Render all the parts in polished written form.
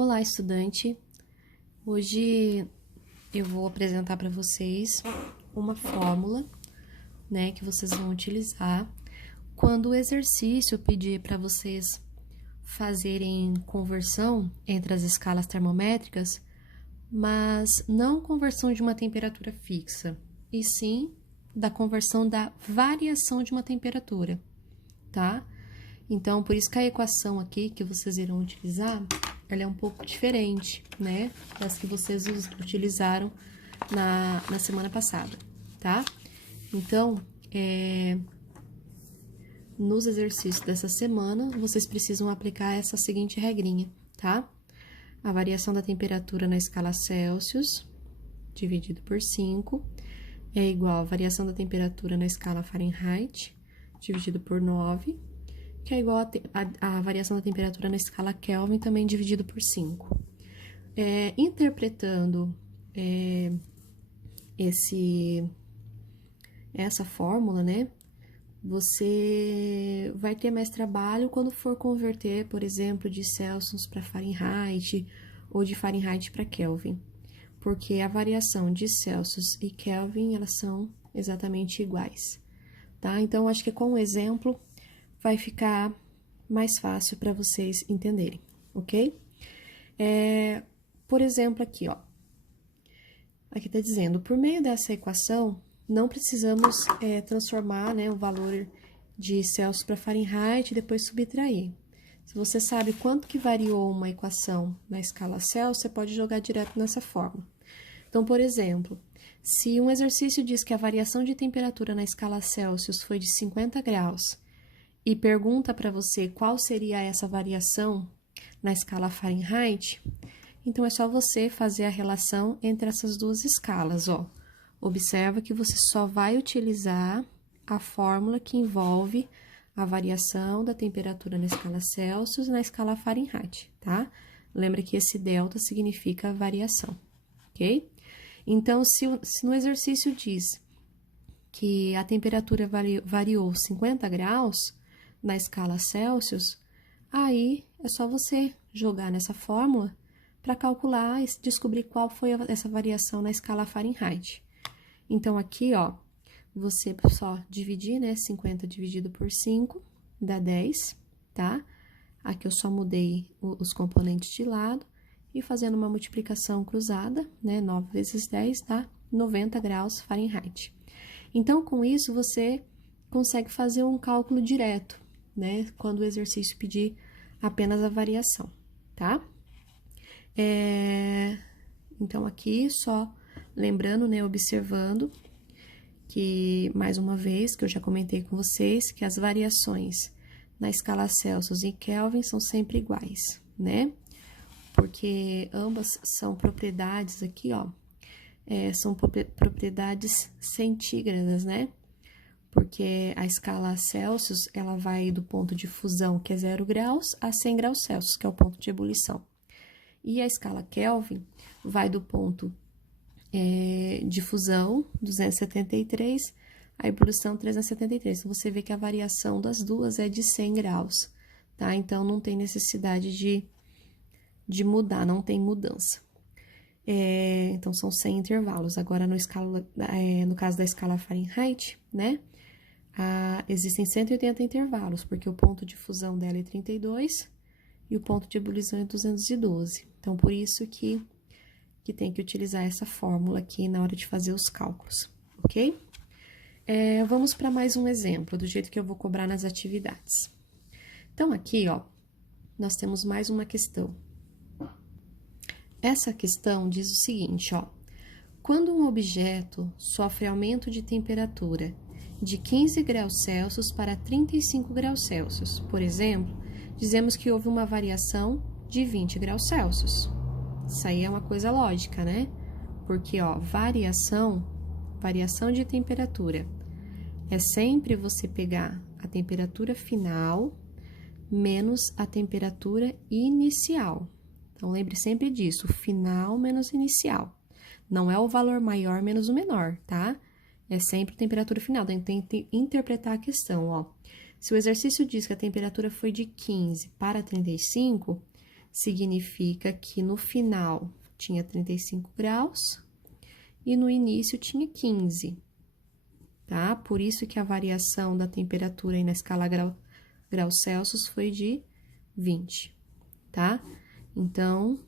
Olá, estudante! Hoje eu vou apresentar para vocês uma fórmula, né, que vocês vão utilizar quando o exercício pedir para vocês fazerem conversão entre as escalas termométricas, mas não conversão de uma temperatura fixa, e sim da conversão da variação de uma temperatura, tá? Então, por isso que a equação aqui que vocês irão utilizar, ela é um pouco diferente, né, das que vocês utilizaram na semana passada, tá? Então, nos exercícios dessa semana, vocês precisam aplicar essa seguinte regrinha, tá? A variação da temperatura na escala Celsius, dividido por 5, é igual a variação da temperatura na escala Fahrenheit, dividido por 9, que é igual a variação da temperatura na escala Kelvin, também dividido por 5. Interpretando essa fórmula, né, você vai ter mais trabalho quando for converter, por exemplo, de Celsius para Fahrenheit ou de Fahrenheit para Kelvin, porque a variação de Celsius e Kelvin, elas são exatamente iguais, tá? Então, acho que com um exemplo vai ficar mais fácil para vocês entenderem, ok? Por exemplo, aqui, ó. Aqui tá dizendo, por meio dessa equação, não precisamos transformar, né, o valor de Celsius para Fahrenheit e depois subtrair. Se você sabe quanto que variou uma equação na escala Celsius, você pode jogar direto nessa forma. Então, por exemplo, se um exercício diz que a variação de temperatura na escala Celsius foi de 50 graus e pergunta para você qual seria essa variação na escala Fahrenheit, então é só você fazer a relação entre essas duas escalas, ó. Observa que você só vai utilizar a fórmula que envolve a variação da temperatura na escala Celsius e na escala Fahrenheit, tá? Lembra que esse delta significa variação, ok? Então, se no exercício diz que a temperatura variou 50 graus na escala Celsius, aí é só você jogar nessa fórmula para calcular e descobrir qual foi essa variação na escala Fahrenheit. Então, aqui, ó, você só dividir, né, 50 dividido por 5, dá 10, tá? Aqui eu só mudei os componentes de lado e fazendo uma multiplicação cruzada, né, 9 vezes 10 dá 90 graus Fahrenheit. Então, com isso, você consegue fazer um cálculo direto, né, quando o exercício pedir apenas a variação, tá? Então, aqui, só lembrando, né, observando que, mais uma vez, que eu já comentei com vocês, que as variações na escala Celsius e Kelvin são sempre iguais, né? Porque ambas são propriedades aqui, ó, são propriedades centígradas, né? Porque a escala Celsius, ela vai do ponto de fusão, que é 0 graus, a 100 graus Celsius, que é o ponto de ebulição. E a escala Kelvin vai do ponto de fusão, 273, a ebulição, 373. Então, você vê que a variação das duas é de 100 graus, tá? Então, não tem necessidade de mudar, não tem mudança. Então, são 100 intervalos. Agora, no caso da escala Fahrenheit, né? Existem 180 intervalos, porque o ponto de fusão dela é 32 e o ponto de ebulição é 212. Então, por isso que tem que utilizar essa fórmula aqui na hora de fazer os cálculos, ok? Vamos para mais um exemplo, do jeito que eu vou cobrar nas atividades. Então, aqui, ó, nós temos mais uma questão. Essa questão diz o seguinte, ó. Quando um objeto sofre aumento de temperatura de 15 graus Celsius para 35 graus Celsius, por exemplo, dizemos que houve uma variação de 20 graus Celsius. Isso aí é uma coisa lógica, né? Porque, ó, variação de temperatura é sempre você pegar a temperatura final menos a temperatura inicial. Então, lembre sempre disso, final menos inicial. Não é o valor maior menos o menor, tá? É sempre a temperatura final. Então, tem que interpretar a questão, ó. Se o exercício diz que a temperatura foi de 15 para 35, significa que no final tinha 35 graus e no início tinha 15, tá? Por isso que a variação da temperatura aí na escala graus Celsius foi de 20, tá? Então,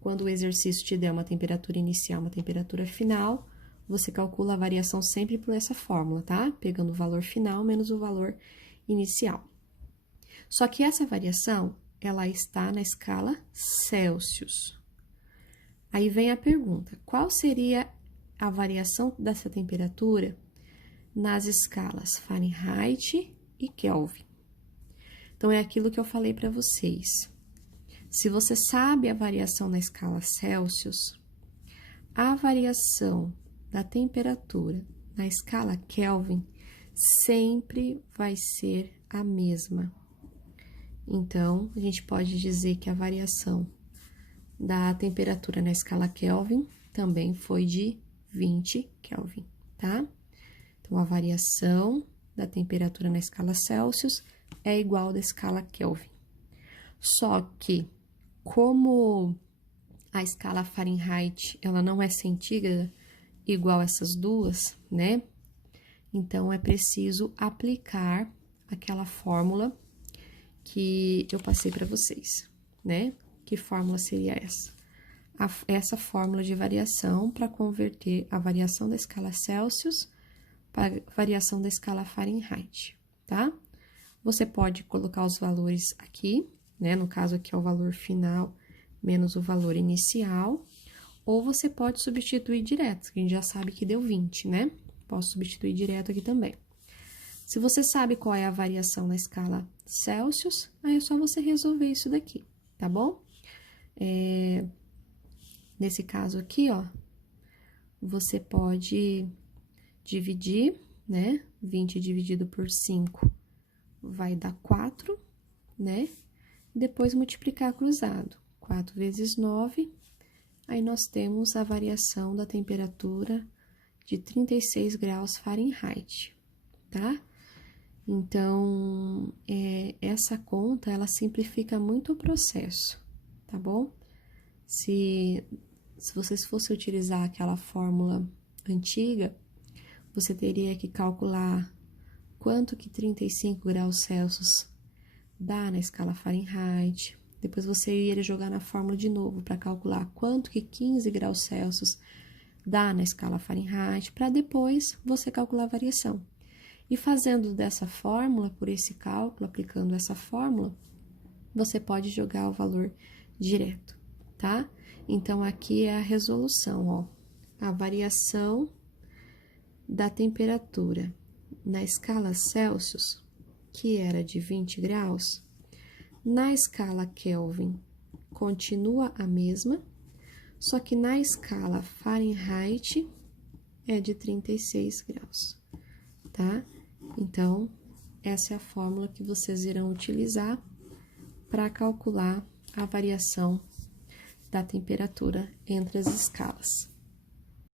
quando o exercício te der uma temperatura inicial, uma temperatura final, você calcula a variação sempre por essa fórmula, tá? Pegando o valor final menos o valor inicial. Só que essa variação, ela está na escala Celsius. Aí vem a pergunta, qual seria a variação dessa temperatura nas escalas Fahrenheit e Kelvin? Então, é aquilo que eu falei para vocês. Se você sabe a variação na escala Celsius, a variação da temperatura na escala Kelvin sempre vai ser a mesma. Então, a gente pode dizer que a variação da temperatura na escala Kelvin também foi de 20 Kelvin, tá? Então, a variação da temperatura na escala Celsius é igual da escala Kelvin. Só que, como a escala Fahrenheit, ela não é centígrada igual essas duas, né? Então, é preciso aplicar aquela fórmula que eu passei para vocês, né? Que fórmula seria essa? Essa fórmula de variação para converter a variação da escala Celsius para a variação da escala Fahrenheit, tá? Você pode colocar os valores aqui, né? No caso aqui é o valor final menos o valor inicial, ou você pode substituir direto, que a gente já sabe que deu 20, né? Posso substituir direto aqui também. Se você sabe qual é a variação na escala Celsius, aí é só você resolver isso daqui, tá bom? Nesse caso aqui, ó, você pode dividir, né? 20 dividido por 5 vai dar 4, né? Depois multiplicar cruzado. 4 vezes 9, aí nós temos a variação da temperatura de 36 graus Fahrenheit, tá? Então, essa conta, ela simplifica muito o processo, tá bom? Se vocês fossem utilizar aquela fórmula antiga, você teria que calcular quanto que 35 graus Celsius dá na escala Fahrenheit. Depois você iria jogar na fórmula de novo para calcular quanto que 15 graus Celsius dá na escala Fahrenheit, para depois você calcular a variação. E fazendo dessa fórmula, por esse cálculo, aplicando essa fórmula, você pode jogar o valor direto, tá? Então, aqui é a resolução, ó. A variação da temperatura na escala Celsius, que era de 20 graus, na escala Kelvin continua a mesma, só que na escala Fahrenheit é de 36 graus, tá? Então, essa é a fórmula que vocês irão utilizar para calcular a variação da temperatura entre as escalas.